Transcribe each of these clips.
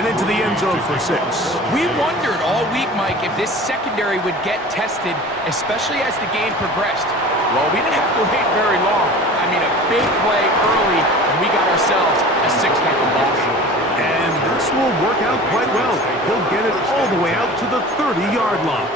and into the end zone for 6. We wondered all week, Mike, if this secondary would get tested, especially as the game progressed. Well, we didn't have to wait very long. I mean, a big play early, and we got ourselves a 6-0 ball game. And this will work out quite well. He'll get it all the way out to the 30-yard line.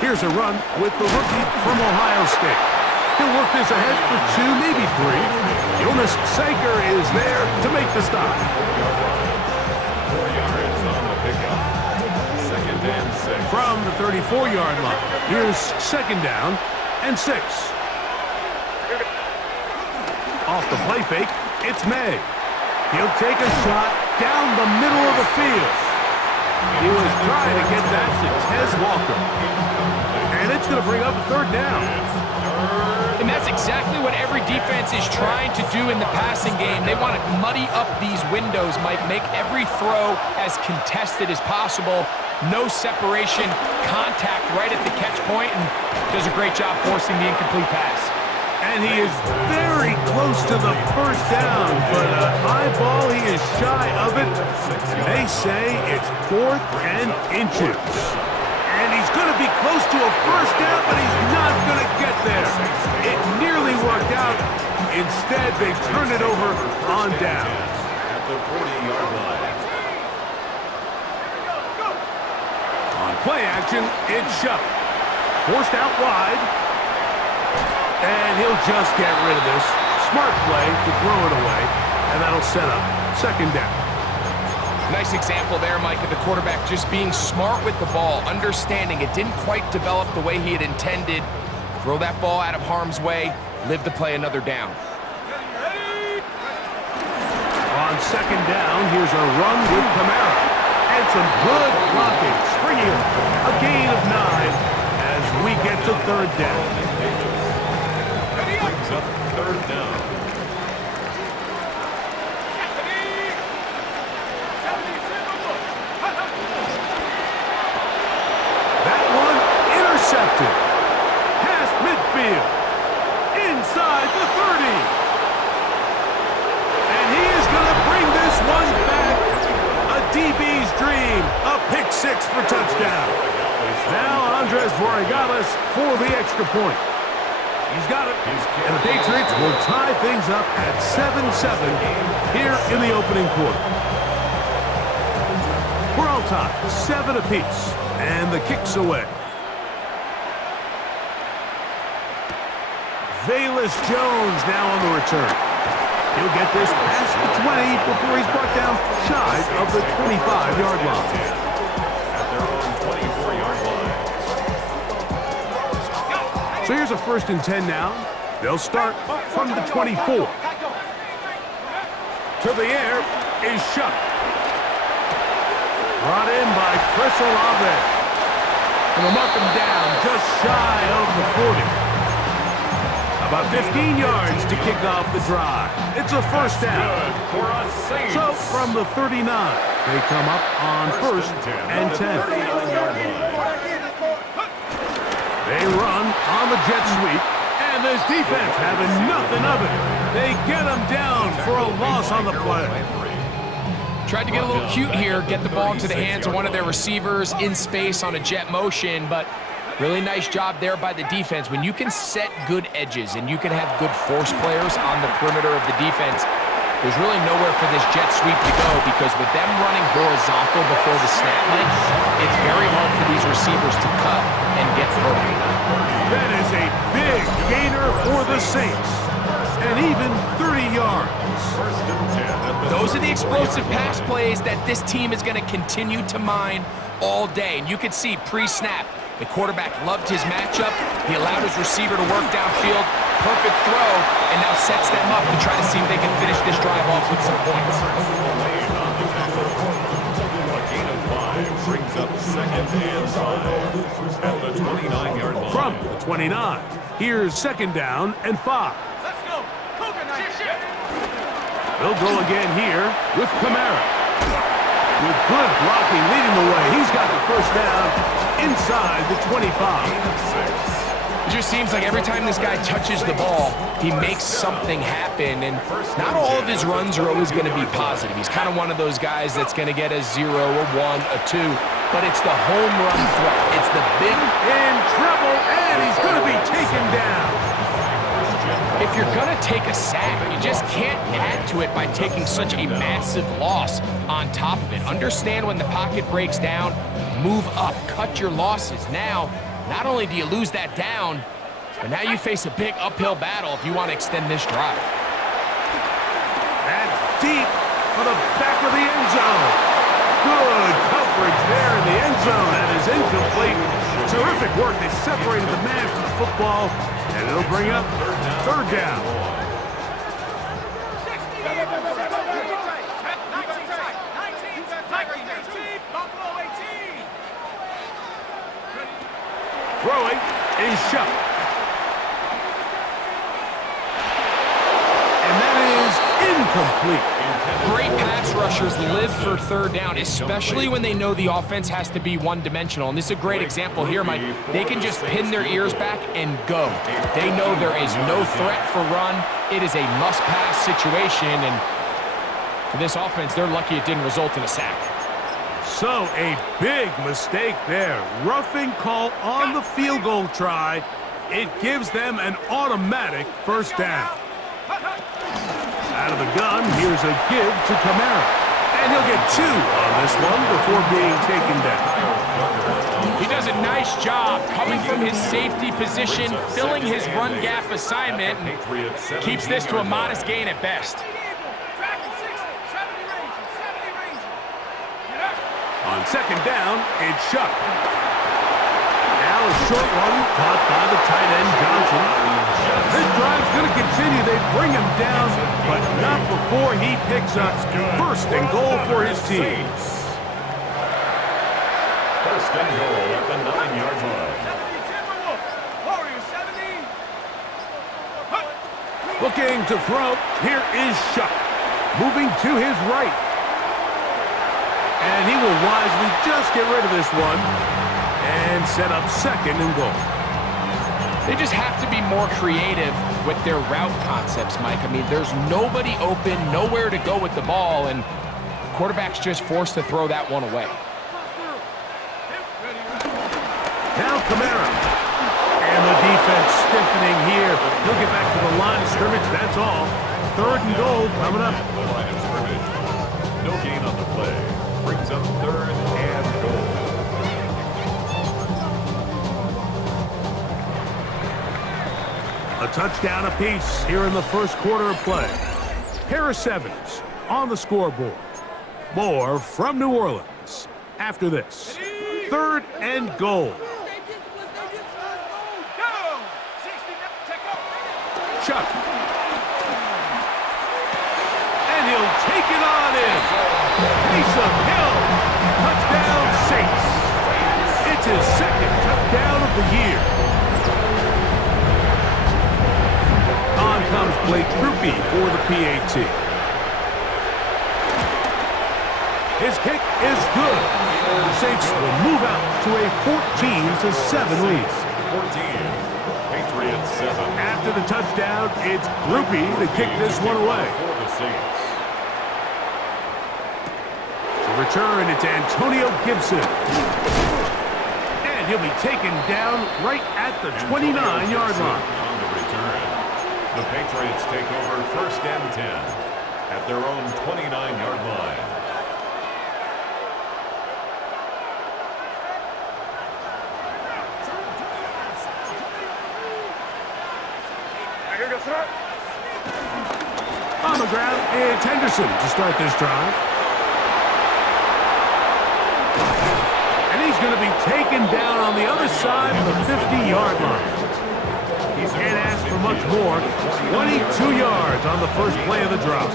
Here's a run with the rookie from Ohio State. He'll work this ahead for 2, maybe 3. Jonas Sanker is there to make the stop. 4 yards on the pickup. 2nd and 6. From the 34-yard line, here's 2nd down and 6. Off the play fake, it's May. He'll take a shot down the middle of the field. He was trying to get that to Tez Walker. And it's going to bring up a 3rd down. And that's exactly what every defense is trying to do in the passing game. They want to muddy up these windows, Mike, make every throw as contested as possible. No separation, contact right at the catch point, and does a great job forcing the incomplete pass. And he is very close to the 1st down, but an eyeball, he is shy of it. They say it's 4th and inches. And he's going to be close to a 1st down, but he's not going to get there. It nearly worked out. Instead, they turn it over on down. At the 40-yard line. On play action, it's Shuck. Forced out wide. And he'll just get rid of this. Smart play to throw it away. And that'll set up 2nd down. Nice example there, Mike, of the quarterback just being smart with the ball, understanding it didn't quite develop the way he had intended. Throw that ball out of harm's way, live to play another down. On 2nd down, here's a run with Kamara. And some good blocking. Springing a gain of 9 as we get to 3rd down. Brings up 3rd down. Intercepted. Past midfield. Inside the 30. And he is going to bring this one back. A DB's dream. A pick 6 for touchdown. Now Andres Borregales for the extra point. He's got it. And the Patriots will tie things up at 7-7 here in the opening quarter. We're all tied, 7 apiece. And the kick's away. Velus Jones now on the return. He'll get this past the 20 before he's brought down shy of the 25-yard line. At their own 24-yard line. So here's a 1st and 10 now. They'll start from the 24. To the air is Shuck. Brought in by Chris Olave. And they'll mark him down just shy of the 40. About 15 yards to kick off the drive. It's a 1st down. So from the 39, they come up on 1st and 10. They run on the jet sweep, and this defense having nothing of it. They get them down for a loss on the play. Tried to get a little cute here, get the ball into the hands of one of their receivers in space on a jet motion, but really nice job there by the defense. When you can set good edges and you can have good force players on the perimeter of the defense, there's really nowhere for this jet sweep to go, because with them running horizontal before the snap, Mike, it's very hard for these receivers to cut and get vertical. That is a big gainer for the Saints. And even 30 yards. Those are the explosive pass plays that this team is going to continue to mine all day. And you can see pre-snap, the quarterback loved his matchup. He allowed his receiver to work downfield. Perfect throw, and now sets them up to try to see if they can finish this drive off with some points. A gain of 5 brings up 2nd and 5 at the 29-yard line. From the 29, here's 2nd down and 5. Let's go. Cougar night. They'll go again here with Kamara. With good blocking leading the way, he's got the 1st down inside inside the 25. It just seems like every time this guy touches the ball, he makes something happen, and not all of his runs are always going to be positive. He's kind of one of those guys that's going to get a 0, a 1, a 2, but it's the home run threat. It's the big... In trouble, and he's going to be taken down. If you're going to take a sack, you just can't add to it by taking such a massive loss on top of it. Understand when the pocket breaks down, move up, cut your losses. Now, not only do you lose that down, but now you face a big uphill battle if you want to extend this drive. That's deep for the back of the end zone. Good coverage there in the end zone. That is incomplete. Terrific work. They separated the man from the football, and it'll bring up third down. Throwing is shot. And that is incomplete. Great pass rushers live for third down, especially when they know the offense has to be one-dimensional. And this is a great example here, Mike. They can just pin their ears back and go. They know there is no threat for run. It is a must-pass situation, and for this offense, they're lucky it didn't result in a sack. So a big mistake there. Roughing call on the field goal try. It gives them an automatic first down. Out of the gun, here's a give to Kamara. And he'll get 2 on this one before being taken down. He does a nice job coming from his safety position, filling his run gap assignment, and keeps this to a modest gain at best. On second down, it's Shuck. Now a short one caught by the tight end, Johnson. This drive's going to continue. They bring him down, but not before he picks up first and goal for his team. First and goal at the 9-yard line. Looking to throw. Here is Shuck. Moving to his right. And he will wisely just get rid of this one and set up second and goal. They just have to be more creative with their route concepts, Mike. I mean, there's nobody open, nowhere to go with the ball, and quarterback's just forced to throw that one away. Now Kamara. And the defense stiffening here. He'll get back to the line of scrimmage, that's all. Third and goal coming up. The line of scrimmage. No gain on the play. Brings up third and goal. A touchdown apiece here in the first quarter of play. Harris Evans on the scoreboard. More from New Orleans after this. Third and goal. Chuck. And he'll take it on in. Taysom Hill. Touchdown Saints. It's his second touchdown of the year. On comes Blake Grupe for the PAT. His kick is good. The Saints will move out to a 14-7 lead. 14. Patriots 7. After the touchdown, it's Grupe to kick this one away. For the Saints. To return, it's Antonio Gibson. And he'll be taken down right at the 29-yard line. On the return. The Patriots take over first and 10 at their own 29-yard line. On the ground, it's Henderson to start this drive. And he's going to be taken down on the other side of the 50-yard line. Can't ask for much more. 22 yards on the first play of the drop.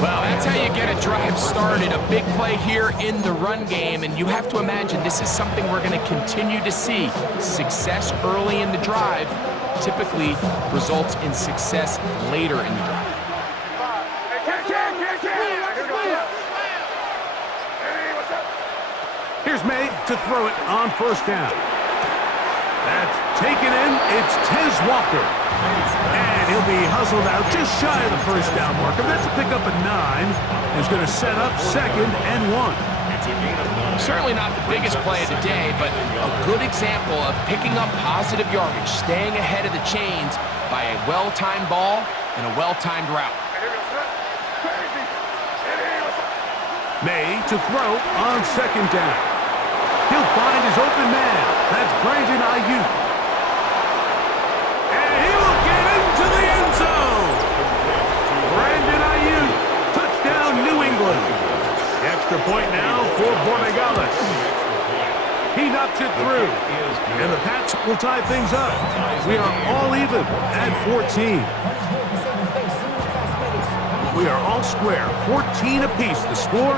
Well, that's how you get a drive started. A big play here in the run game, and you have to imagine this is something we're going to continue to see. Success early in the drive typically results in success later in the drive. Here's May to to throw it on first down. That's taken in. It's Tez Walker. And he'll be hustled out just shy of the first down marker. That's a pick up at 9. He's going to set up 2nd and 1. Certainly not the biggest play of the day, but a good example of picking up positive yardage, staying ahead of the chains by a well-timed ball and a well-timed route. May to throw on 2nd down. He'll find his open man. That's Brandon Ayuk. And he will get into the end zone. Brandon Ayuk, touchdown New England. Extra point now for Borregales. He knocks it through. And the Pats will tie things up. We are all even at 14. We are all square, 14 apiece the score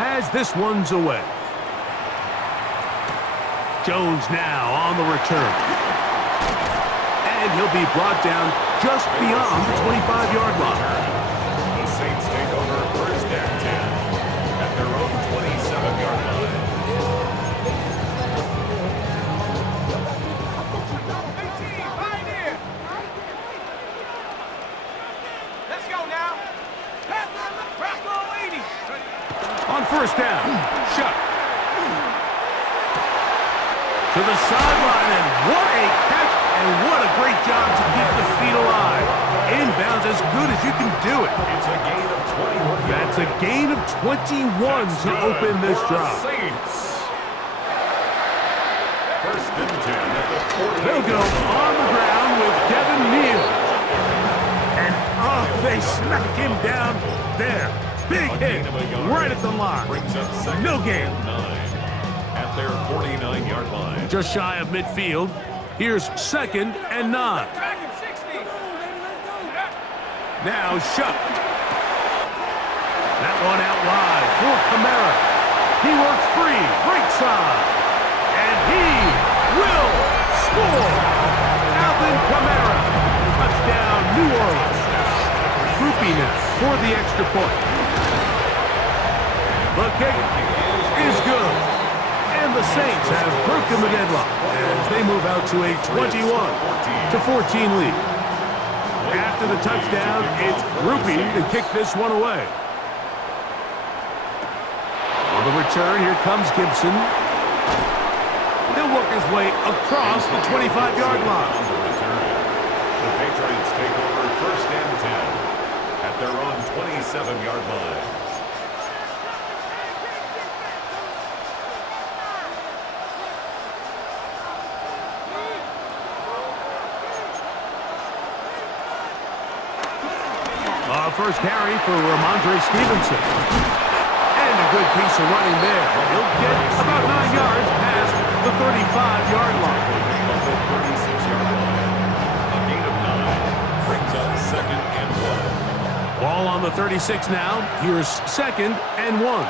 as this one's away. Jones now on the return. And he'll be brought down just beyond the 25-yard line. The Saints take over 1st and 10 at their own 27-yard line. 18, Pioneer. Let's go now. Bracco 80. On first down, Shuck. To the sideline, and what a catch, and what a great job to keep the feet alive. Inbounds as good as you can do it. It's a gain of 21. That's a gain of 21 to open this drive. Saints. 1st and 10 at the 40. They'll go on the ground with Devin Neal. And, they smack him down there. Big hit right at the line. Brings up 2nd No gain. and 9 at their 49-yard line. Just shy of midfield. Here's 2nd and 9. Drag him 60. Now Shuck. That one out wide for Kamara. He works free, right side. And he will score. Alvin Kamara. Touchdown, New Orleans. Groupie now for the extra point. The kick is good. And the Saints have broken the deadlock as they move out to a 21-14 lead. After the touchdown, it's Groupie to kick this one away. On the return, here comes Gibson. He'll work his way across the 25-yard line. On the return, the Patriots take over 1st and 10 at their own 27-yard line. First carry for Ramondre Stevenson. And a good piece of running there. He'll get about 9 yards past the 35-yard line. From the 36-yard line, a gain of 9 brings up 2nd and 1. Ball on the 36 now. Here's 2nd and 1.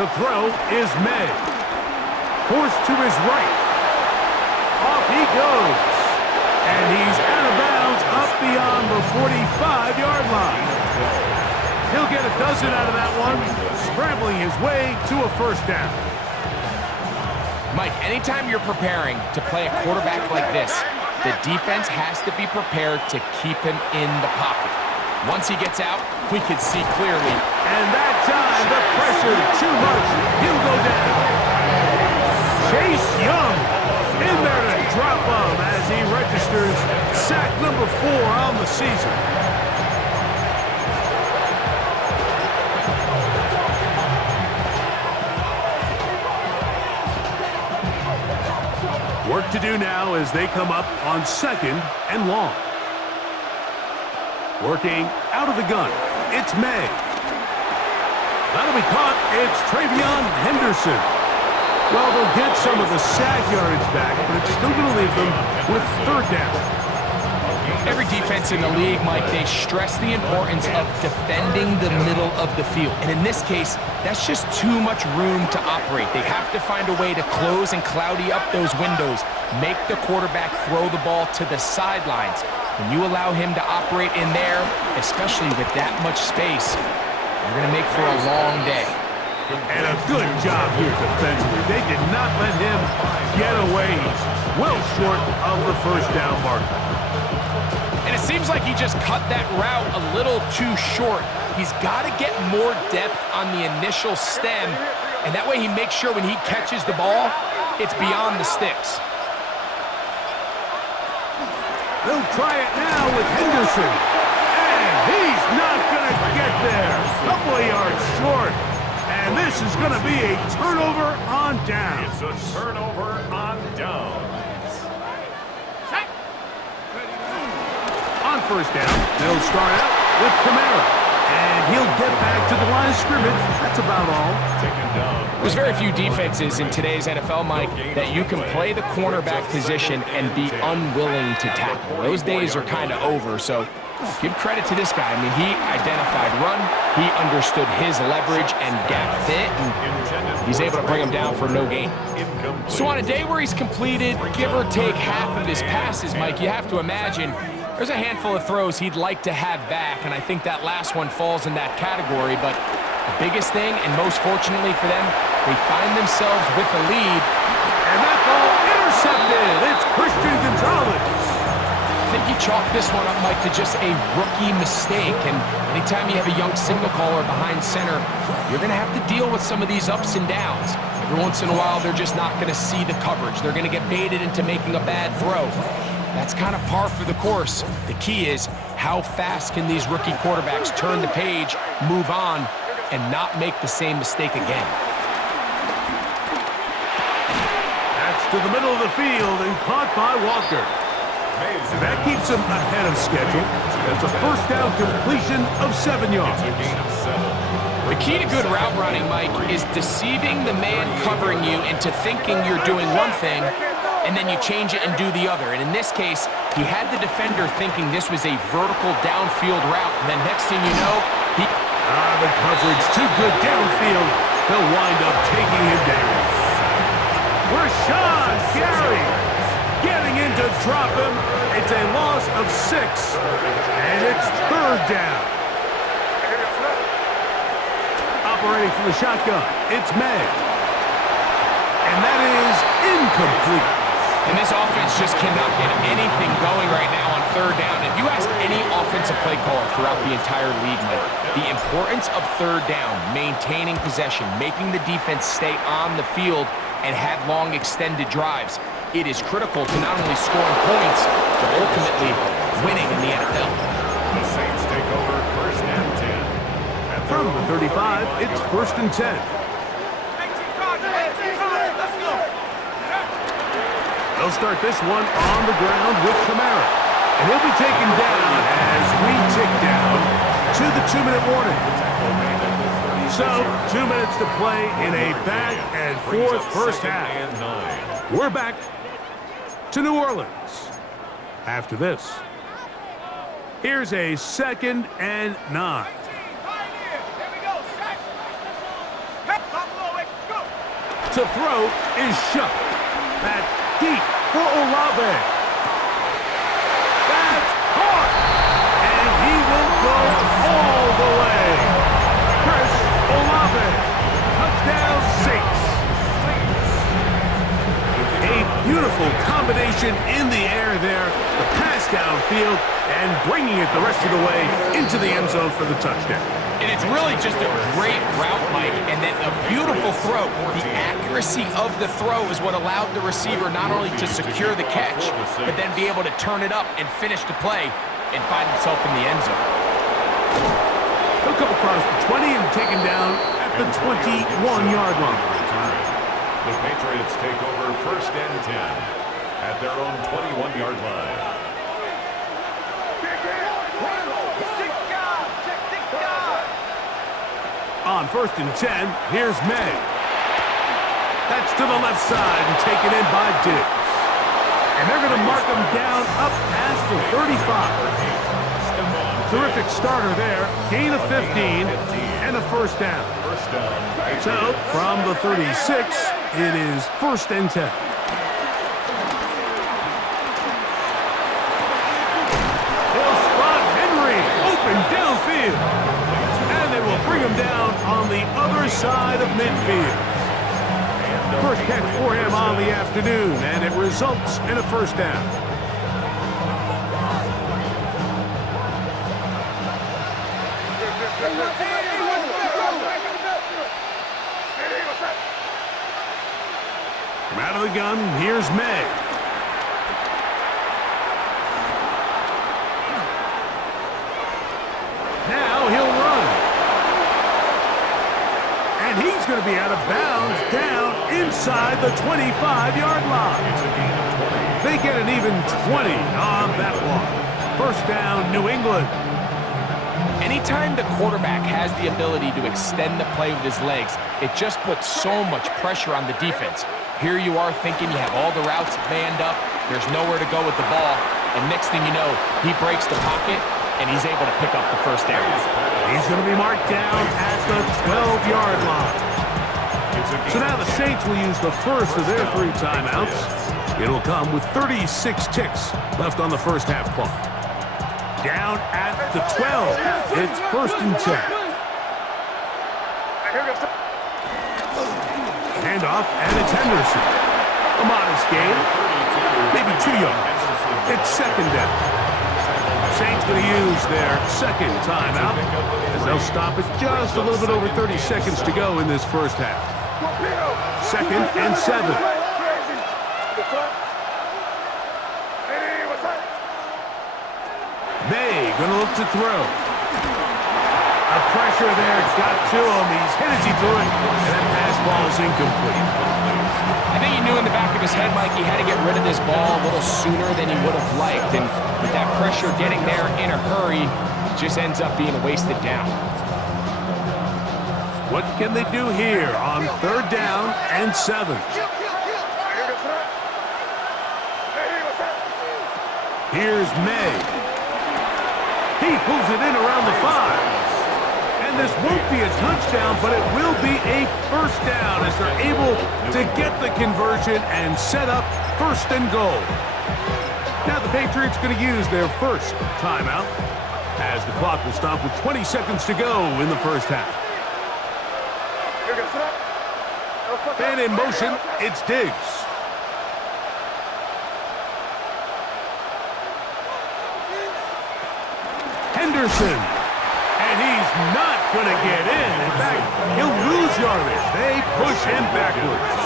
To throw is May. Forced to his right. Off he goes. And he's out of bounds up beyond the 45-yard line. He'll get a dozen out of that one, scrambling his way to a first down. Mike, anytime you're preparing to play a quarterback like this, the defense has to be prepared to keep him in the pocket. Once he gets out, we can see clearly. And that time, the pressure too much. He'll go down. Chase Young in there to drop him as he registers sack number 4 on the season. Work to do now as they come up on 2nd and long. Working out of the gun, it's May. That'll be caught. It's Travion Henderson. Well, they'll get some of the sack yardage back, but it's still going to leave them with 3rd down. Every defense in the league, Mike, they stress the importance of defending the middle of the field. And in this case, that's just too much room to operate. They have to find a way to close and cloudy up those windows, make the quarterback throw the ball to the sidelines. When you allow him to operate in there, especially with that much space, you're going to make for a long day. And a good job here defensively. They did not let him get away. He's well short of the first down marker. And it seems like he just cut that route a little too short. He's got to get more depth on the initial stem, and that way he makes sure when he catches the ball, it's beyond the sticks. They'll try it now with Henderson. And he's not going to get there. A couple of yards short. And this is going to be a turnover on down. It's a turnover on down. On first down, they'll start out with Kamara. And he'll get back to the line of scrimmage. That's about all. Taken down. There's very few defenses in today's NFL, Mike, that you can play the cornerback position and be unwilling to tackle. Those days are kind of over, so give credit to this guy. I mean, he identified run, he understood his leverage and gap fit, and he's able to bring him down for no gain. So on a day where he's completed, give or take half of his passes, Mike, you have to imagine there's a handful of throws he'd like to have back, and I think that last one falls in that category. But the biggest thing, and most fortunately for them, they find themselves with a lead. And that ball intercepted. It's Christian Gonzalez. I think he chalked this one up, Mike, to just a rookie mistake. And anytime you have a young signal caller behind center, you're going to have to deal with some of these ups and downs. Every once in a while, they're just not going to see the coverage. They're going to get baited into making a bad throw. That's kind of par for the course. The key is how fast can these rookie quarterbacks turn the page, move on, and not make the same mistake again. That's to the middle of the field and caught by Walker. And that keeps him ahead of schedule. That's a first down completion of 7 yards. The key to good route running, Mike, is deceiving the man covering you into thinking you're doing one thing, and then you change it and do the other. And in this case, he had the defender thinking this was a vertical downfield route, and then next thing you know, the coverage too good downfield. They'll wind up taking him down. Rashawn Gary getting in to drop him. It's a loss of 6, and it's third down. Operating from the shotgun, it's May. And that is incomplete. And this offense just cannot get anything going right now on third down. If you ask any offensive play caller throughout the entire league, Mike, the importance of third down, maintaining possession, making the defense stay on the field and have long extended drives, it is critical to not only scoring points, but ultimately winning in the NFL. The Saints take over first and 10. From the 35, it's first and 10. They'll start this one on the ground with Kamara. And he'll be taken down as we tick down to the 2-minute warning. So, 2 minutes to play in a back-and-forth first half. We're back to New Orleans after this. Here's a 2nd and 9. To throw is Shuck. That's deep for Olave. That's caught. And he will go all the way. Chris Olave. Touchdown Saints. A beautiful combination in the air there. The pass downfield and bringing it the rest of the way into the end zone for the touchdown. And it's really just a great route, Mike, and then a beautiful throw. The accuracy of the throw is what allowed the receiver not only to secure the catch, but then be able to turn it up and finish the play and find himself in the end zone. He'll come across the 20 and taken down at the 21-yard line. The Patriots take over first and 10 at their own 21-yard line. On first and 10, here's May. That's to the left side and taken in by Diggs. And they're going to mark him down up past the 35. Terrific starter there. Gain of 15 and a first down. So from the 36, it is first and 10. They'll spot Henry open downfield. And they will bring bring him down on the other side of midfield. First catch for him on the afternoon, and it results in a first down. From out of the gun, here's May. Now he'll run. And he's going to be out of bounds down inside the 25-yard line. They get an even 20 on that one. First down, New England. Anytime the quarterback has the ability to extend the play with his legs, it just puts so much pressure on the defense. Here you are thinking you have all the routes manned up, there's nowhere to go with the ball, and next thing you know, he breaks the pocket, and he's able to pick up the first down. He's going to be marked down at the 12-yard line. So now the Saints will use the first of their 3 timeouts. It'll come with 36 ticks left on the first half clock. Down at the 12. It's first and 10. Handoff, and it's Henderson. A modest gain, maybe 2 yards. It's second down. Saints going to use their second timeout as they'll stop it just a little bit over 30 seconds to go in this first half. Second and 7. May going to look to throw. A pressure there got to him. He's hit as he threw it, and that pass ball is incomplete. I think he knew in the back of his head, Mike, he had to get rid of this ball a little sooner than he would have liked. And with that pressure getting there in a hurry, it just ends up being a wasted down. What can they do here on third down and 7? Here's May. He pulls it in around the 5. And this won't be a touchdown, but it will be a first down as they're able to get the conversion and set up first and goal. Now the Patriots going to use their first timeout as the clock will stop with 20 seconds to go in the first half. And in motion, it's Diggs. Henderson. And he's not going to get in. In fact, he'll lose yardage. They push him backwards.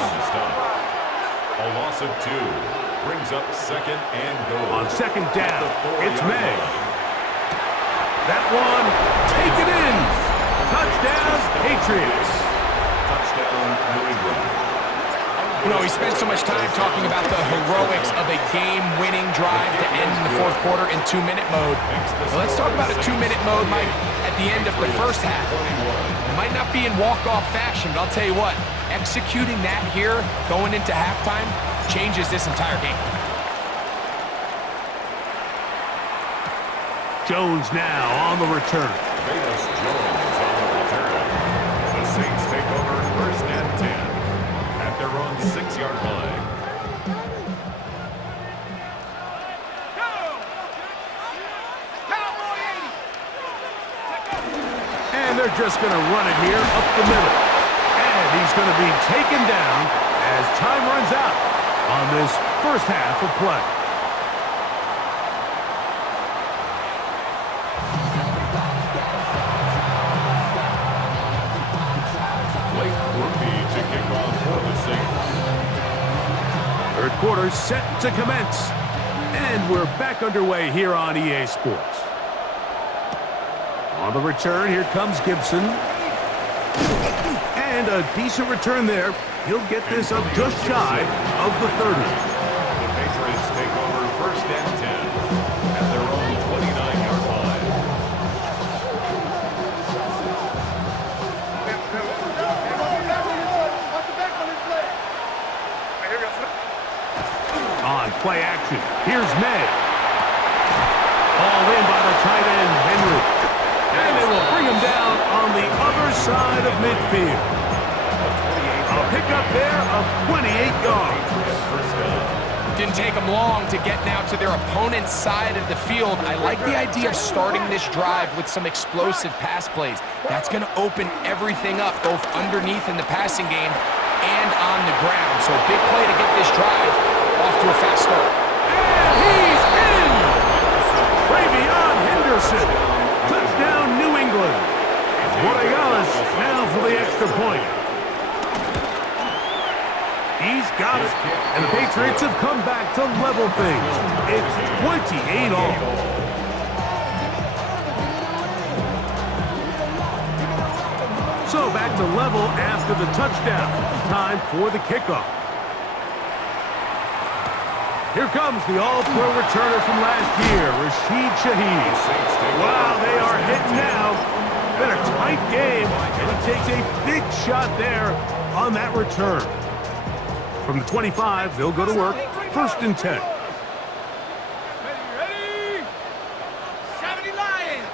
A loss of 2 brings up second and goal. On second down, it's May. That one, take it in. Touchdown, Patriots. Touchdown, New England. You know, he spent so much time talking about the heroics of a game-winning drive to end in the fourth quarter in 2-minute mode. Well, let's talk about a 2-minute mode, Mike, at the end of the first half. It might not be in walk-off fashion, but I'll tell you what, executing that here, going into halftime, changes this entire game. Jones now on the return. Jones on the return. The Saints take over first and 10 at their own 6-yard line. And they're just going to run it here up the middle. And he's going to be taken down as time runs out on this first half of play. To kick off for the Saints. Third quarter set to commence. And we're back underway here on EA Sports. On the return, here comes Gibson. And a decent return there. He'll get this up just shy of the 30. The Patriots take over first and 10 at their own 29-yard line. On play action, here's May. Ball in by the tight end, Henry. And they will bring him down on the other side of midfield. A pickup there of 28 yards. First down. Didn't take them long to get now to their opponent's side of the field. I like the idea of starting this drive with some explosive pass plays. That's going to open everything up, both underneath in the passing game and on the ground. So a big play to get this drive off to a fast start. And he's in! Travion Henderson. Touchdown, New England. Borregales now for the extra point. He's got it. And the Patriots have come back to level things. It's 28 all. So back to level after the touchdown. Time for the kickoff. Here comes the all-pro returner from last year, Rashid Shaheed. Wow, they are hitting now. Been a tight game, and he takes a big shot there on that return. From the 25, they'll go to work. 1st and 10. Ready? 70 Lions.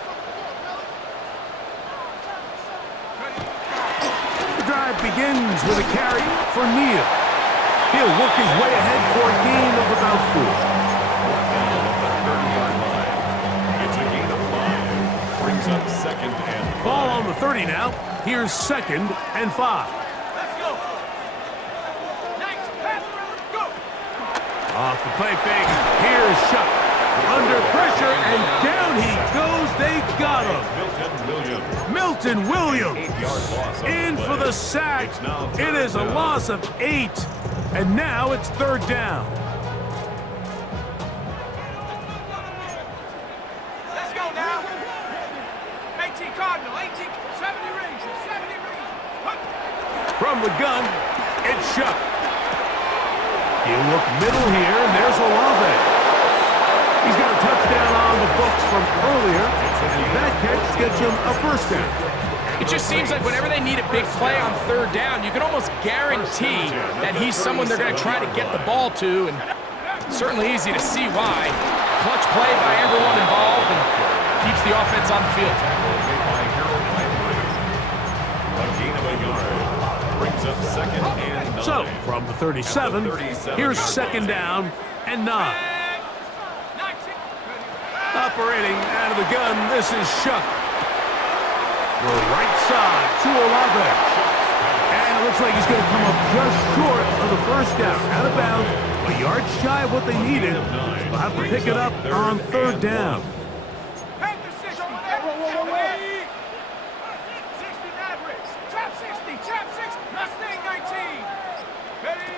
The drive begins with a carry for Neal. He'll work his way ahead for a gain of about 4. It's a gain of 5. Brings up 2nd and 5. Ball on the 30 now. Here's 2nd and 5. Let's go. Nice. Pass around. Go. Off the play fake. Here's Shuck. Under pressure, and down he goes. They got him. Milton Williams. 8-yard loss. In for the sack. It is a loss of 8. And now it's 3rd down. Let's go now. 18 Cardinal. 18. 70 Rangers. 70 Rangers. Hup. From the gun, it's Shuck. He'll look middle here, and there's Olave. He's got a touchdown on the books from earlier, and that catch gets him a 1st down. It just seems like whenever they need a big play on 3rd down, you can almost guarantee that he's someone they're going to try to get the ball to, and it's certainly easy to see why. Clutch play by everyone involved and keeps the offense on the field. A gain of a yard. Brings up 2nd and 9. So, from the 37, here's 2nd down and 9. 19. Operating out of the gun, this is Shuck. The right side to Olave. And it looks like he's going to come up just short of the 1st down. Out of bounds, a yard shy of what they needed. They'll have to pick it up on 3rd down. Panther 60. 60 Mavericks. Trap 60. Trap 60. Mustang 19. Ready?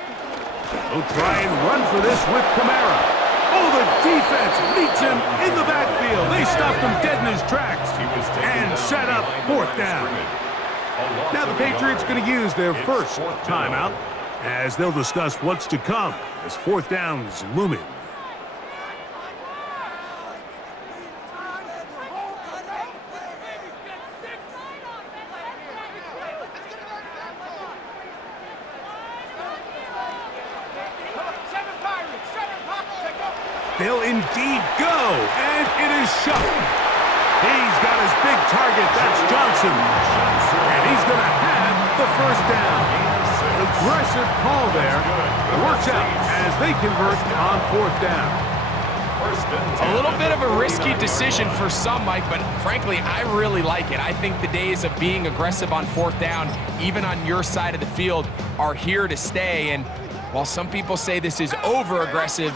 They'll try and run for this with Kamara. Oh, the defense meets him in the backfield. They stopped him dead in his tracks and set up 4th down. Now the Patriots going to use their 1st timeout as they'll discuss what's to come as 4th down is looming. They'll indeed go, and it is Shuck. He's got his big target, that's Johnson. And he's going to have the 1st down. Aggressive call there. It works out as they convert on 4th down. A little bit of a risky decision for some, Mike, but frankly, I really like it. I think the days of being aggressive on 4th down, even on your side of the field, are here to stay. And while some people say this is over-aggressive,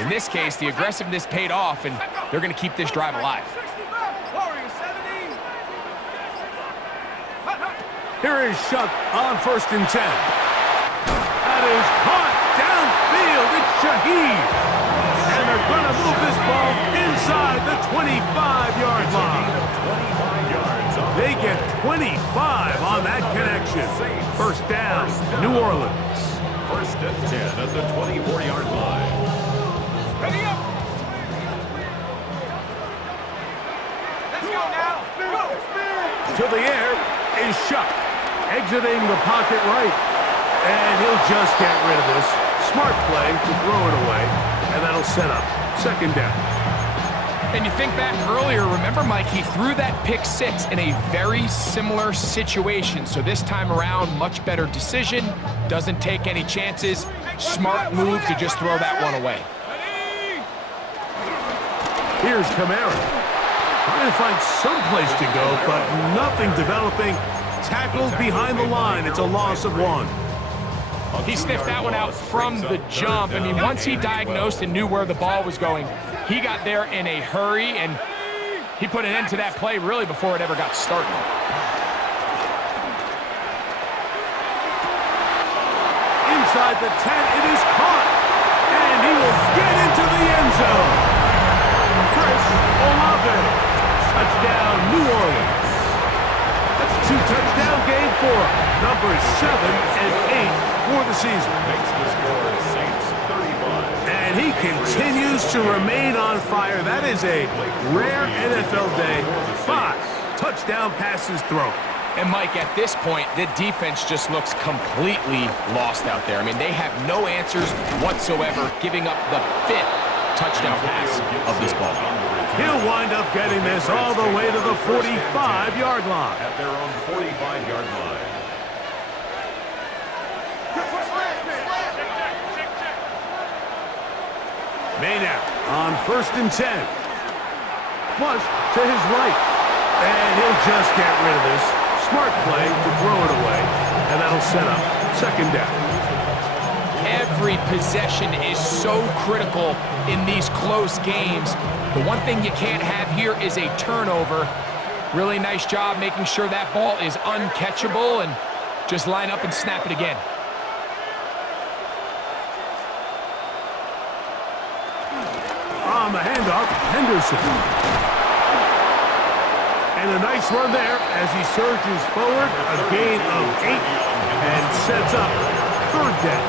in this case, the aggressiveness paid off, and they're going to keep this drive alive. Here is Shuck on 1st and 10. That is caught downfield. It's Shaheed. And they're going to move this ball inside the 25-yard line. They get 25 on that connection. 1st down, New Orleans. 1st and 10 at the 24-yard line. Ready up. Let's go now. Go. To the air is Shuck, exiting the pocket right. And he'll just get rid of this. Smart play to throw it away, and that'll set up 2nd down. And you think back earlier, remember, Mike, he threw that pick 6 in a very similar situation. So this time around, much better decision. Doesn't take any chances. Smart move to just throw that one away. Here's Kamara. Trying to find some place to go, but nothing developing. Tackled behind the line. It's a loss of 1. He sniffed that one out from the jump. I mean, once he diagnosed and knew where the ball was going, he got there in a hurry, and he put an end to that play really before it ever got started. Inside the 10, it is caught, and he will get into the end zone. Chris Olave, touchdown, New Orleans. That's a 2-touchdown game for him. Numbers 7 and 8 for the season. Makes the score Saints 35. And he continues to remain on fire. That is a rare NFL day. 5 touchdown passes thrown. And Mike, at this point, the defense just looks completely lost out there. I mean, they have no answers whatsoever, giving up the 5th touchdown pass of this ball game. He'll wind up getting this all the way to the 45-yard line. At their own 45-yard line. Maynard on 1st and 10. Flush to his right. And he'll just get rid of this. Smart play to throw it away. And that'll set up 2nd down. Every possession is so critical in these close games. The one thing you can't have here is a turnover. Really nice job making sure that ball is uncatchable, and just line up and snap it again. On the handoff, Henderson. And a nice run there as he surges forward. A gain of 8 and sets up 3rd down.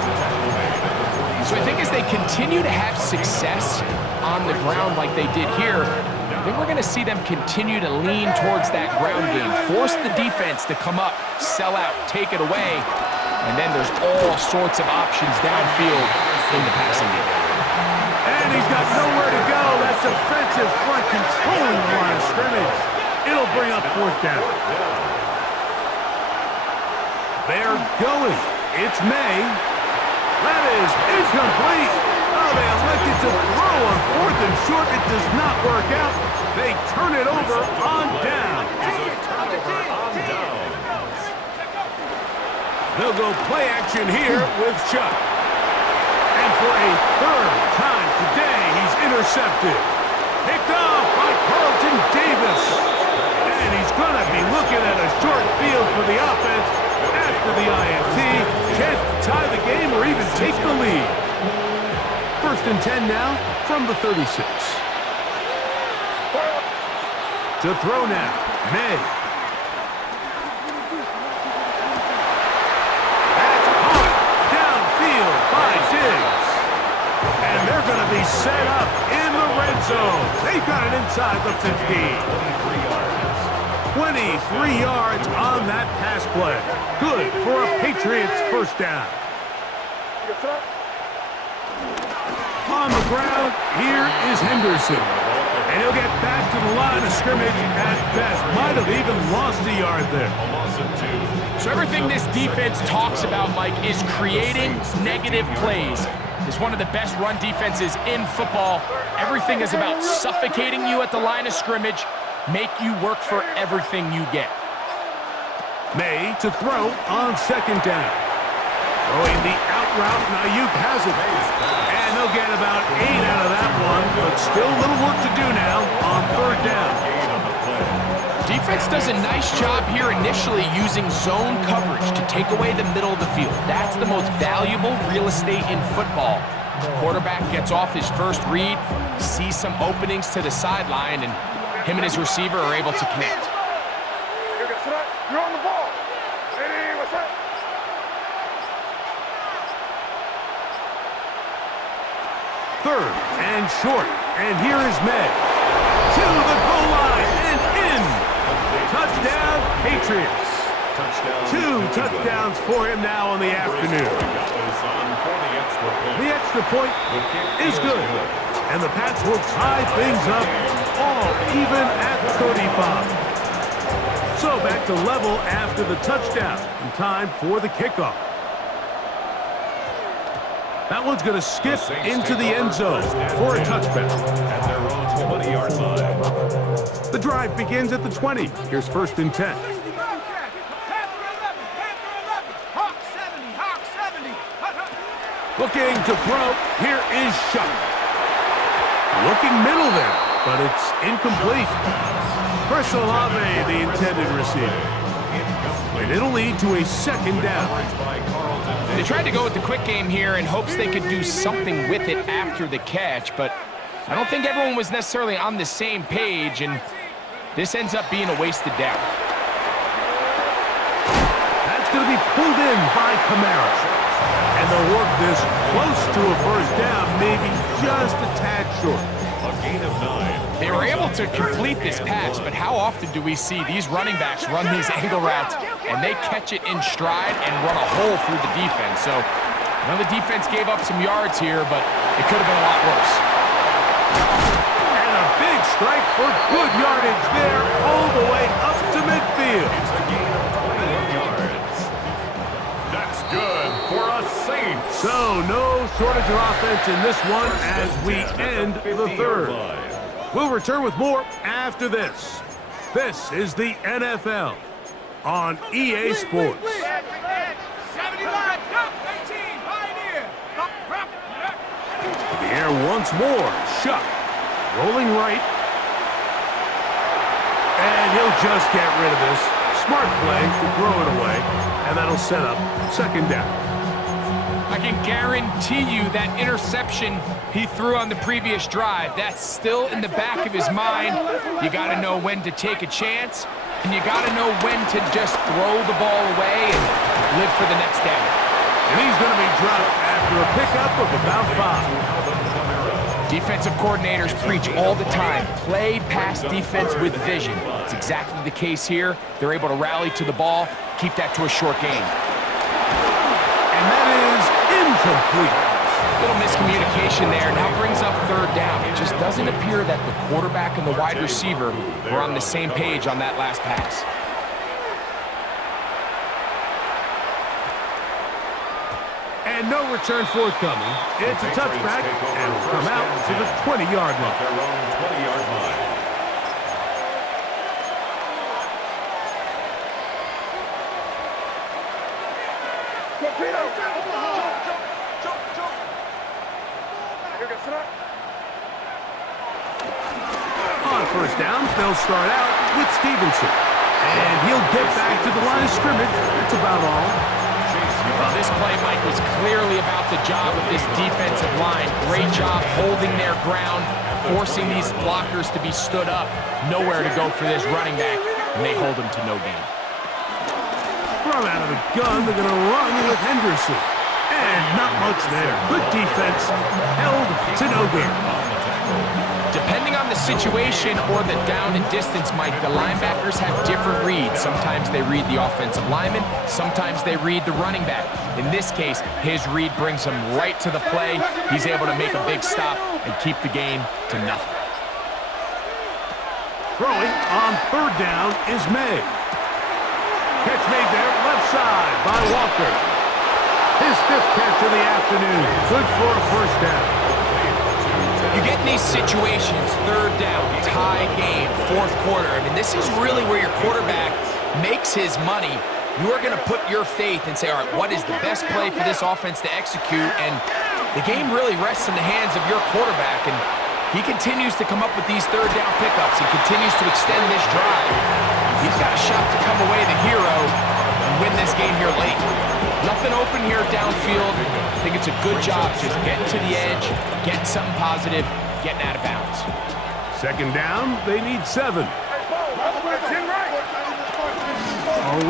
So I think as they continue to have success on the ground like they did here, I think we're going to see them continue to lean towards that ground game, force the defense to come up, sell out, take it away, and then there's all sorts of options downfield in the passing game. And he's got nowhere to go. That defensive front controlling the line of scrimmage. It'll bring up 4th down. They're going. It's May. That is incomplete. Oh, they elected to throw on 4th and short. It does not work out. They turn it over on down. They'll go play action here with Chuck. And for a 3rd time today, he's intercepted. Picked off by Carlton Davis. And he's going to be looking at a short field for the offense after the INT. Chance to tie the game or even take the lead. 1st and 10 now from the 36. To throw now, May. That's caught downfield by Diggs. And they're going to be set up in the red zone. They've got it inside the 15. 23 yards on that pass play. Good for a Patriots 1st down. On the ground, here is Henderson. And he'll get back to the line of scrimmage at best. Might have even lost a yard there. So everything this defense talks about, Mike, is creating negative plays. It's one of the best run defenses in football. Everything is about suffocating you at the line of scrimmage, make you work for everything you get. May to throw on 2nd down. Throwing the out route, Ayuk has it. And they'll get about 8 out of that one, but still a little work to do now on 3rd down. Defense does a nice job here initially using zone coverage to take away the middle of the field. That's the most valuable real estate in football. Quarterback gets off his first read, sees some openings to the sideline, and him and his receiver are able to connect. You're on the ball. Hey, what's up? Third and short. And here is May. To the goal line and in. Touchdown, Patriots. 2 touchdowns for him now on the afternoon. The extra point is good. And the Pats will tie things up all even at 35. So back to level after the touchdown. And time for the kickoff. That one's going to skip into the end zone for a touchback. At their own 20-yard line. The drive begins at the 20. Here's 1st and 10. Looking to throw. Here is Shuck. Looking middle there, but it's incomplete. Chris Olave, the intended receiver. And it'll lead to a 2nd down. They tried to go with the quick game here in hopes they could do something with it after the catch, but I don't think everyone was necessarily on the same page, and this ends up being a wasted down. That's going to be pulled in by Kamara. And they'll work this close to a 1st down, maybe just a tad short. A gain of 9. They were able to complete this pass, but how often do we see these running backs run these angle routes and they catch it in stride and run a hole through the defense? So I know the defense gave up some yards here, but it could have been a lot worse. And a big strike for good yardage there, all the way up to midfield. It's a gain of 21 yards. That's good for a Saints. So no shortage of offense in this one as we end the 3rd. We'll return with more after this. This is the NFL on EA Sports. To the air once more. Shuck. Rolling right. And he'll just get rid of this. Smart play to throw it away. And that'll set up 2nd down. I can guarantee you that interception he threw on the previous drive, that's still in the back of his mind. You got to know when to take a chance, and you got to know when to just throw the ball away and live for the next down. And he's going to be dropped after a pickup of about 5. Defensive coordinators preach all the time, play pass defense with vision. It's exactly the case here. They're able to rally to the ball, keep that to a short gain. And that is incomplete. Little miscommunication there. Now brings up 3rd down. It just doesn't appear that the quarterback and the wide receiver were on the same page on that last pass. And no return forthcoming. It's a touchback, and will come out to the 20-yard line. Their own 20-yard line. On 1st down, they'll start out with Stevenson. And he'll get back to the line of scrimmage. That's about all. Well, this play, Mike, was clearly about the job of this defensive line. Great job holding their ground, forcing these blockers to be stood up. Nowhere to go for this running back, and they hold him to no gain. Thrown out of the gun, they're going to run with Henderson. And not much there. Good defense, held to no gain. Depending on the situation or the down and distance, Mike, the linebackers have different reads. Sometimes they read the offensive lineman, sometimes they read the running back. In this case, his read brings him right to the play. He's able to make a big stop and keep the game to nothing. Throwing on 3rd down is May. Catch made there, left side by Walker. His 5th catch of the afternoon. Good for a 1st down. You get in these situations, 3rd down, tie game, 4th quarter. I mean, this is really where your quarterback makes his money. You are going to put your faith and say, all right, what is the best play for this offense to execute? And the game really rests in the hands of your quarterback. And he continues to come up with these 3rd down pickups and continues to extend this drive. He's got a shot to come away the hero and win this game here late. Nothing open here downfield. I think it's a good job just getting to the edge, getting something positive, getting out of bounds. 2nd down, they need 7. A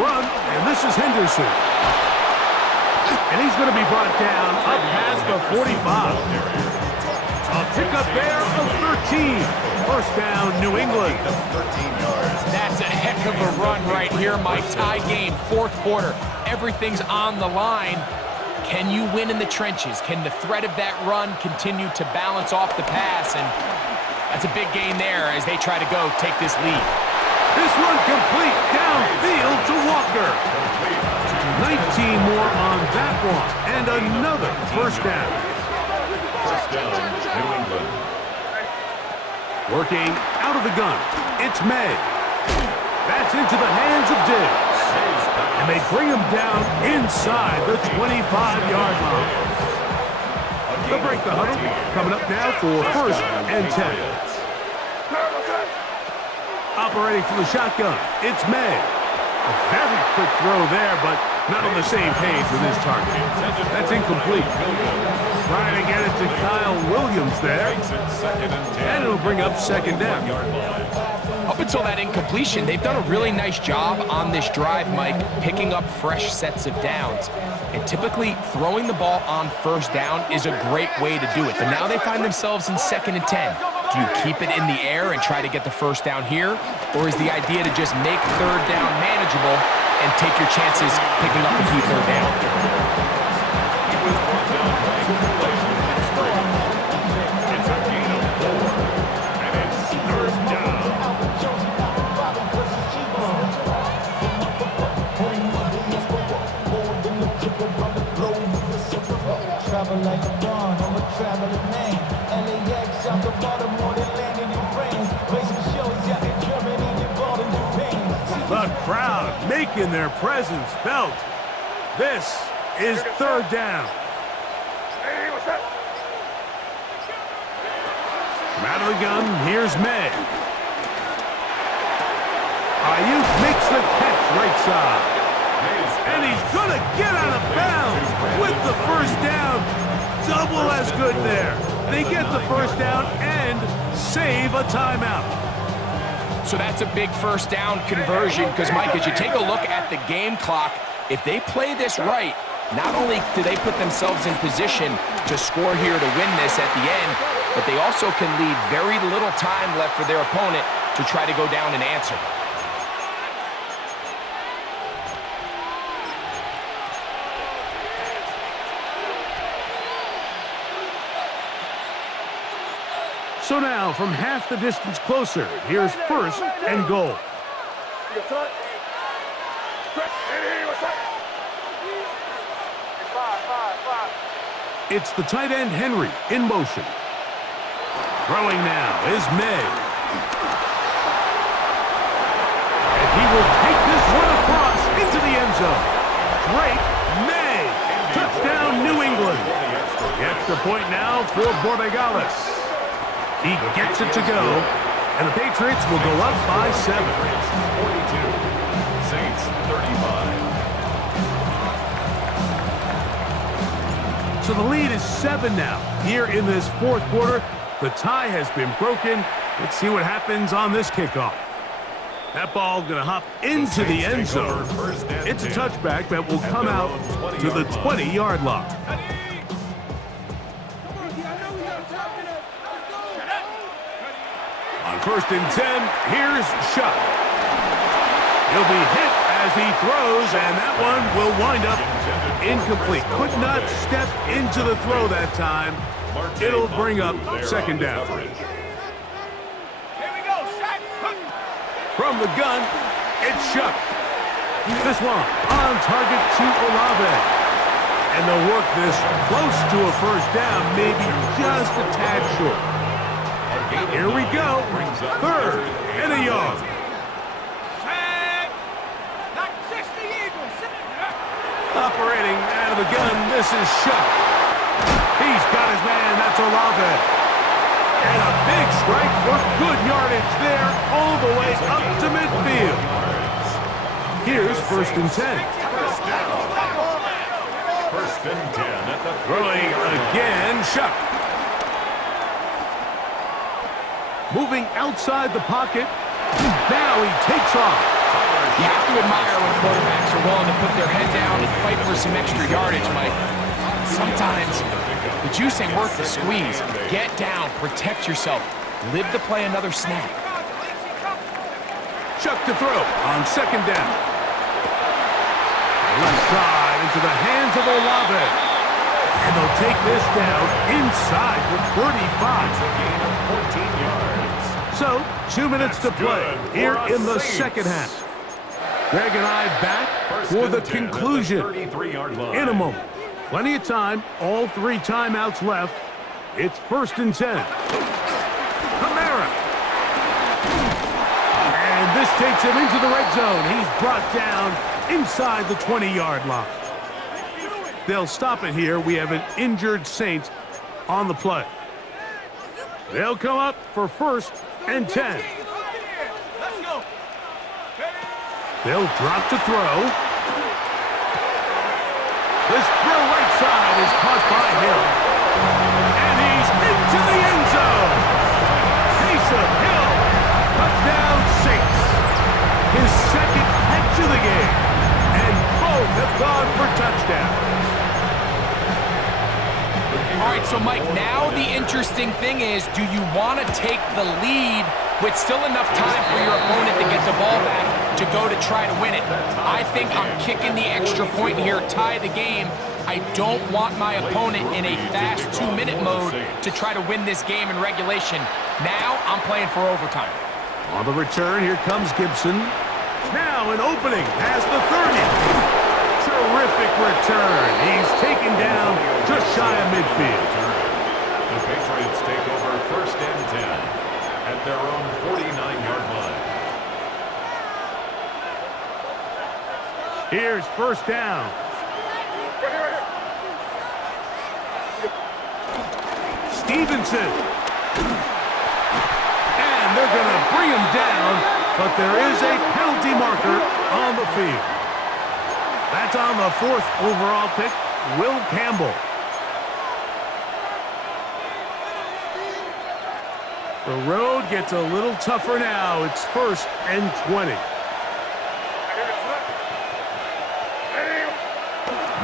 run, and this is Henderson. And he's going to be brought down up past the 45. A pickup there of 13. 1st down, New England. That's a heck of a run right here, Mike. Tie game, 4th quarter. Everything's on the line. Can you win in the trenches? Can the threat of that run continue to balance off the pass? And that's a big gain there as they try to go take this lead. This one complete downfield to Walker. 19 more on that one, and another 1st down. First down, New England. Working out of the gun, it's May. That's into the hands of Diggs. And they bring him down inside the 25-yard line. They'll break the huddle. Coming up now for first and 10. Operating from the shotgun, it's May. A very quick throw there, but not on the same page with his target. That's incomplete. Trying to get it to Kyle Williams there. And it'll bring up second down. Up until that incompletion, they've done a really nice job on this drive, Mike, picking up fresh sets of downs. And typically, throwing the ball on first down is a great way to do it. But now they find themselves in 2nd and 10. Do you keep it in the air and try to get the first down here? Or is the idea to just make third down manageable and take your chances picking up a key third down? He was brought down by completion extreme. It's a gain of 4. And it's third down. Travel like a bond, I'm a traveling man. LAX out the Baltimore, they landed in France. Racing shows out in Germany, involved in Japan. The crowd making their presence felt. This is third down. From out of the gun, here's May. Ayuk makes the catch right side. And he's going to get out of bounds with the first down. Double as good there. They get the first down and save a timeout. So that's a big first down conversion because, Mike, as you take a look at the game clock, if they play this right, not only do they put themselves in position to score here to win this at the end, but they also can leave very little time left for their opponent to try to go down and answer. So now, from half the distance closer, here's first and goal. It's the tight end Henry in motion. Throwing now is May. And he will take this one across into the end zone. Drake May. Touchdown, New England. The extra point now for Borregales. He gets it to go, and the Patriots will go up by 7. 42. Saints 35. So the lead is 7 now. Here in this fourth quarter, the tie has been broken. Let's see what happens on this kickoff. That ball going to hop into the end zone. It's a touchback that will come out to the 20-yard line. On first and 10, here's Shuck. He'll be hit as he throws, and that one will wind up incomplete. Could not step into the throw that time. It'll bring up second down. From the gun, it's Shuck. This one on target to Olave. And they'll work this close to a first down, maybe just a tad short. Here we go. Third and a yard. Operating out of the gun, this is Shuck. He's got his man, that's Olave. And a big strike for good yardage there all the way up to midfield. Here's first and 10. First and 10 at the Throwing again, Shuck. Moving outside the pocket. Now he takes off. You have to admire when quarterbacks are willing to put their head down and fight for some extra yardage, Mike. Sometimes the juice ain't worth the squeeze. Get down, protect yourself, live to play another snap. Shuck to throw on second down. Left side into the hands of Olave. And they'll take this down inside the 35. gain of 14 yards. So, 2 minutes to play here in the second half. Greg and I back for the conclusion in a moment. Plenty of time, all 3 timeouts left. It's 1st and 10. Kamara. And this takes him into the red zone. He's brought down inside the 20-yard line. They'll stop it here. We have an injured Saint on the play. They'll come up for 1st and 10. Let's go. They'll drop to throw. This throw right side is caught by Hill. And he's into the end zone. Taysom Hill. Touchdown Saints. His second catch of the game. And both have gone for touchdowns. All right, so Mike, now the interesting thing is, do you want to take the lead with still enough time for your opponent to get the ball back to go to try to win it? I think I'm kicking the extra point here, tie the game. I don't want my opponent in a fast 2-minute mode to try to win this game in regulation. Now I'm playing for overtime. On the return, here comes Gibson. Now an opening past the 30. Terrific return. He's taken down just shy of midfield. The Patriots take over 1st and 10 at their own 49-yard line. Here's 1st down. Stevenson. And they're going to bring him down, but there is a penalty marker on the field. That's on the 4th overall pick, Will Campbell. The road gets a little tougher now. It's 1st and 20.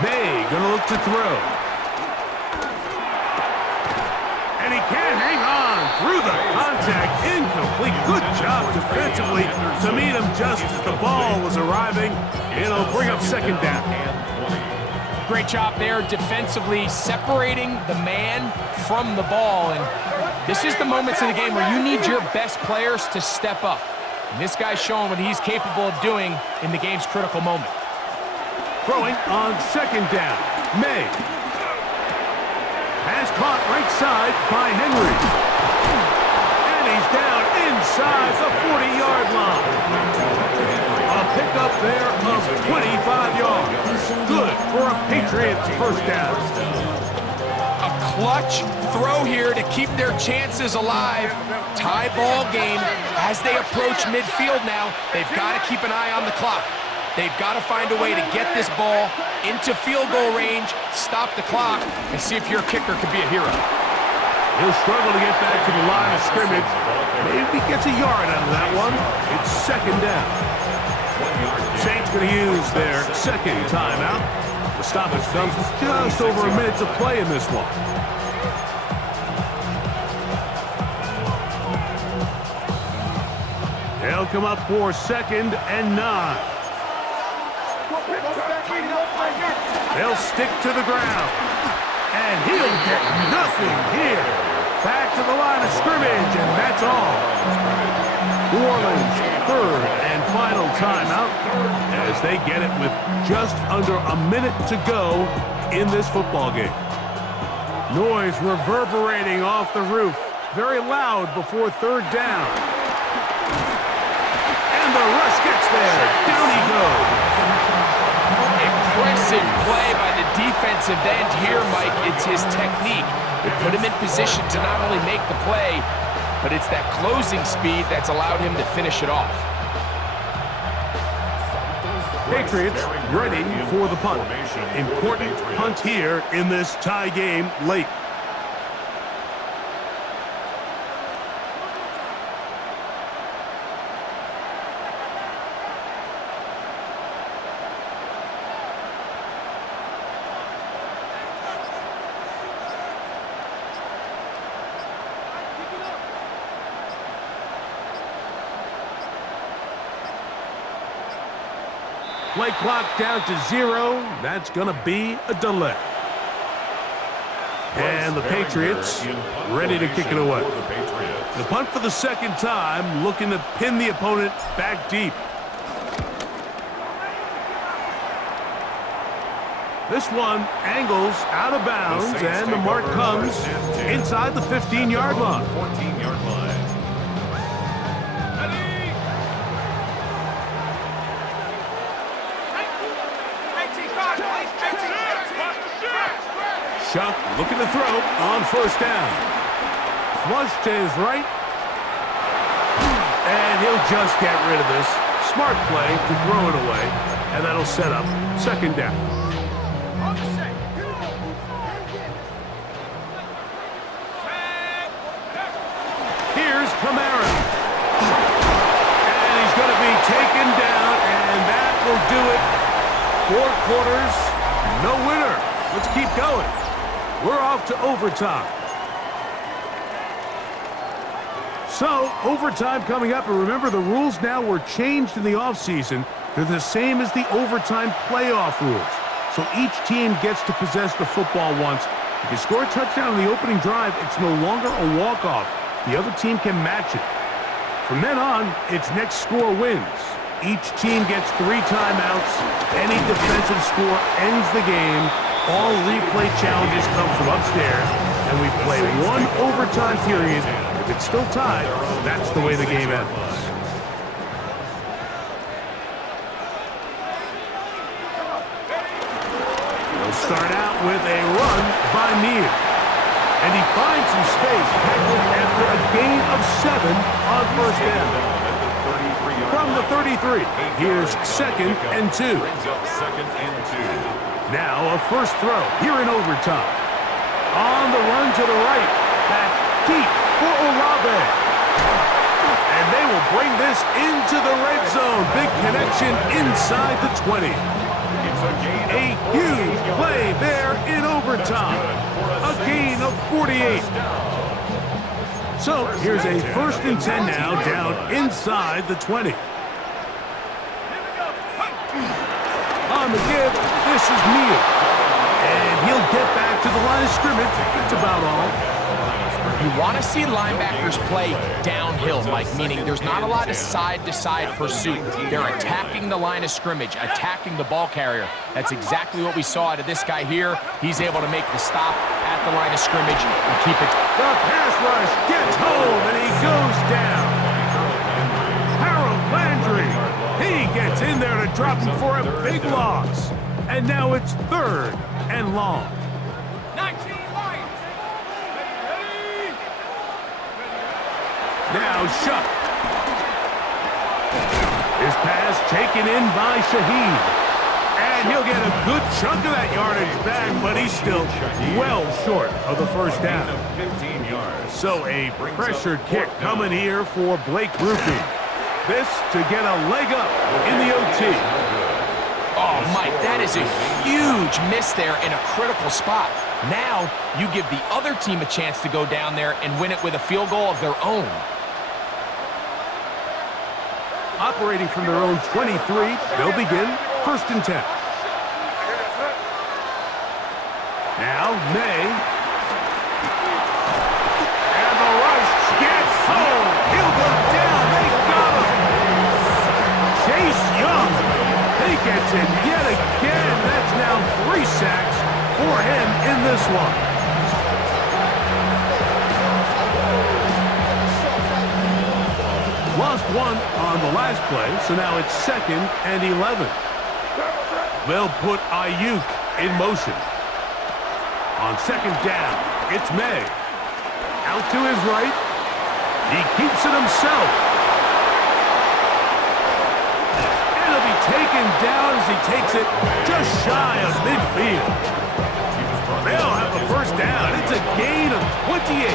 May gonna look to throw. And he can't hang on through the contact. Incomplete. Good job defensively to meet him just as the ball was arriving. It'll bring up 2nd down. Great job there defensively, separating the man from the ball. And this is the moments in the game where you need your best players to step up. And this guy's showing what he's capable of doing in the game's critical moment. Throwing on 2nd down. May. Pass caught right side by Henry. And he's down inside the 40-yard line. A pickup there of 25 yards. Good for a Patriots 1st down. A clutch throw here to keep their chances alive. Tie ball game as they approach midfield now. They've got to keep an eye on the clock. They've got to find a way to get this ball into field goal range, stop the clock, and see if your kicker could be a hero. He'll struggle to get back to the line of scrimmage. Maybe gets a yard out of that one. It's 2nd down. Saints going to use their 2nd timeout. The stoppage comes with just over a minute to play in this one. They'll come up for 2nd and 9. They'll stick to the ground. And he'll get nothing here. Back to the line of scrimmage, and that's all. New Orleans 3rd and final timeout as they get it with just under a minute to go in this football game. Noise reverberating off the roof. Very loud before 3rd down. And the rush gets there. Down he goes. Impressive play by the defensive end here, Mike. It's his technique. It put him in position to not only make the play, but it's that closing speed that's allowed him to finish it off. Patriots ready for the punt. Important punt here in this tie game late. Play clock down to 0. That's going to be a delay. And the Patriots ready to kick it away. The punt for the 2nd time, looking to pin the opponent back deep. This one angles out of bounds, and the mark comes inside the 15-yard line. 14-yard line. Ready? 18 Cardinal, 18. Shuck looking to throw on first down. Flush to his right. And he'll just get rid of this. Smart play to throw it away. And that'll set up second down. On the set. Here's Kamara. And he's going to be taken down. And that will do it. 4 quarters, no winner. Let's keep going. We're off to overtime. So, overtime coming up, and remember the rules now were changed in the offseason. They're the same as the overtime playoff rules. So each team gets to possess the football once. If you score a touchdown on the opening drive, it's no longer a walk-off. The other team can match it. From then on, it's next score wins. Each team gets 3 timeouts. Any defensive score ends the game. All replay challenges come from upstairs, and we play 1 overtime period. If it's still tied, that's the way the game ends. They'll start out with a run by Neal. And he finds some space, tackled after a gain of 7 on first down. From the 33, here's 2nd and 2. Brings up 2nd and 2. Now a first throw here in overtime. On the run to the right. Back deep for Olave. And they will bring this into the red zone. Big connection inside the 20. It's A huge play there in overtime. A gain of 48. So here's a 1st and 10 now down inside the 20. On the give, this is Neal. And he'll get back to the line of scrimmage. That's about all. You want to see linebackers play downhill, Mike, meaning there's not a lot of side-to-side pursuit. They're attacking the line of scrimmage, attacking the ball carrier. That's exactly what we saw out of this guy here. He's able to make the stop at the line of scrimmage and keep it. The pass rush gets home, and he goes down. Harold Landry, he gets in there to drop him for a big loss. And now it's 3rd and long. 19 Lions. Ready? Now Shuck. His pass taken in by Shaheed. And he'll get a good chunk of that yardage back, but he's still well short of the first down. 15 yards. So a pressure kick coming here for Blake Grupe. This to get a leg up in the OT. Oh, Mike, that is a huge miss there in a critical spot. Now you give the other team a chance to go down there and win it with a field goal of their own. Operating from their own 23, they'll begin 1st and 10. Now May. And the rush gets home. He'll go down. They got him. Chase Young. He gets it yet again. That's now 3 sacks for him in this one. Lost 1 on the last play, so now it's 2nd and 11. They'll put Ayuk in motion. On 2nd down, it's May. Out to his right. He keeps it himself. And he'll be taken down as he takes it just shy of midfield. They'll have a first down. It's a gain of 28.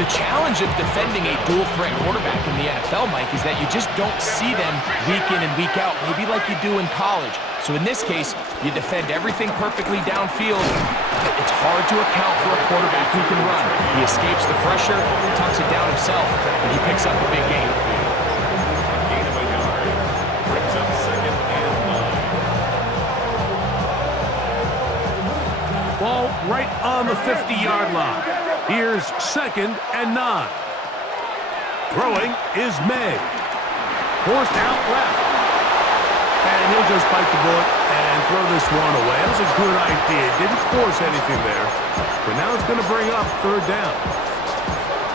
The challenge of defending a dual-threat quarterback in the NFL, Mike, is that you just don't see them week in and week out, maybe like you do in college. So in this case, you defend everything perfectly downfield, but it's hard to account for a quarterback who can run. He escapes the pressure, tucks it down himself, and he picks up a big gain. Gain of a yard. Brings up 2nd and 9. Ball right on the 50-yard line. Here's 2nd and 9. Throwing is May. Forced out left. And he'll just bite the bullet and throw this one away. That was a good idea. Didn't force anything there. But now it's going to bring up third down.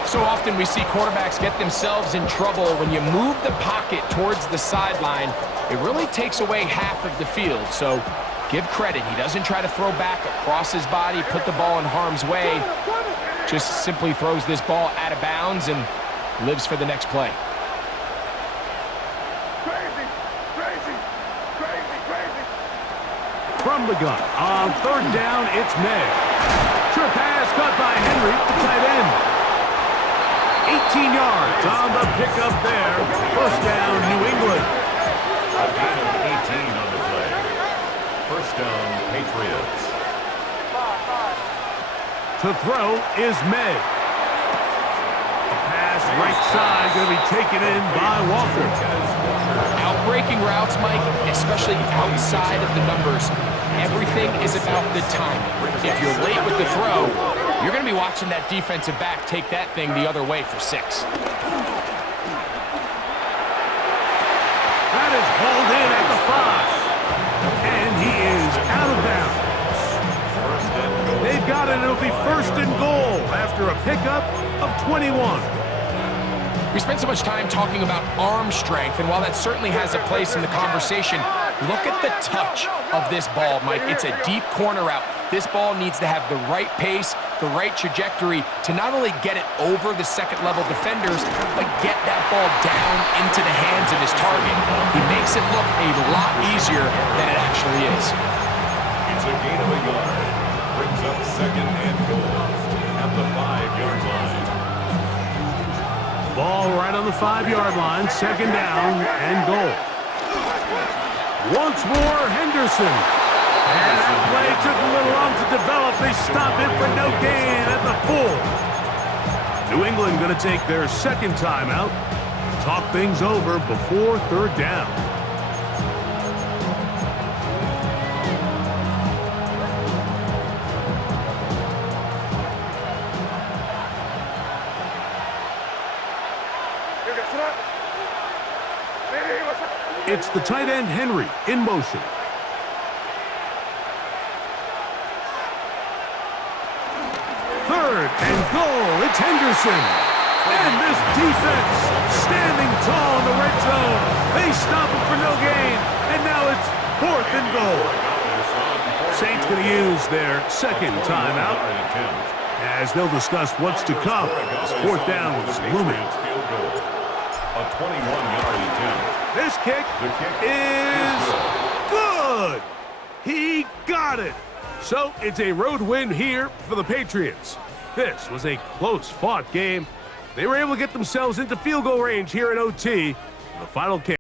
So often we see quarterbacks get themselves in trouble when you move the pocket towards the sideline. It really takes away half of the field. So give credit. He doesn't try to throw back across his body, put the ball in harm's way. Just simply throws this ball out of bounds and lives for the next play. From the gun, on third down, it's May. Sure pass caught by Henry, the tight end. 18 yards on the pickup there. First down, New England. A gain of 18 on the play. First down, Patriots. To throw is May. A pass right side going to be taken in by Walker. Outbreaking routes, Mike, especially outside of the numbers, everything is about the timing. If you're late with the throw, you're going to be watching that defensive back take that thing the other way for 6. That is hauled in at the 5. And he is out of bounds. They've got it. It'll be first and goal after a pickup of 21. We spent so much time talking about arm strength, and while that certainly has a place in the conversation, look at the touch of this ball, Mike. It's a deep corner route. This ball needs to have the right pace, the right trajectory to not only get it over the second-level defenders, but get that ball down into the hands of his target. He makes it look a lot easier than it actually is. It's a gain of a yard. Brings up second and goal at the 5-yard line. Ball right on the 5-yard line, second down and goal. Once more, Henderson. And that play took a little long to develop. They stop it for no gain at the 4. New England going to take their second timeout. Talk things over before third down. It's the tight end, Henry, in motion. Third and goal, it's Henderson. And this defense standing tall in the red zone. They stop him for no gain, and now it's fourth and goal. Saints going to use their second timeout as they'll discuss what's to come. This fourth down is looming. A 21-yard attempt. This kick is good. He got it. So it's a road win here for the Patriots. This was a close-fought game. They were able to get themselves into field goal range here in OT. The final kick.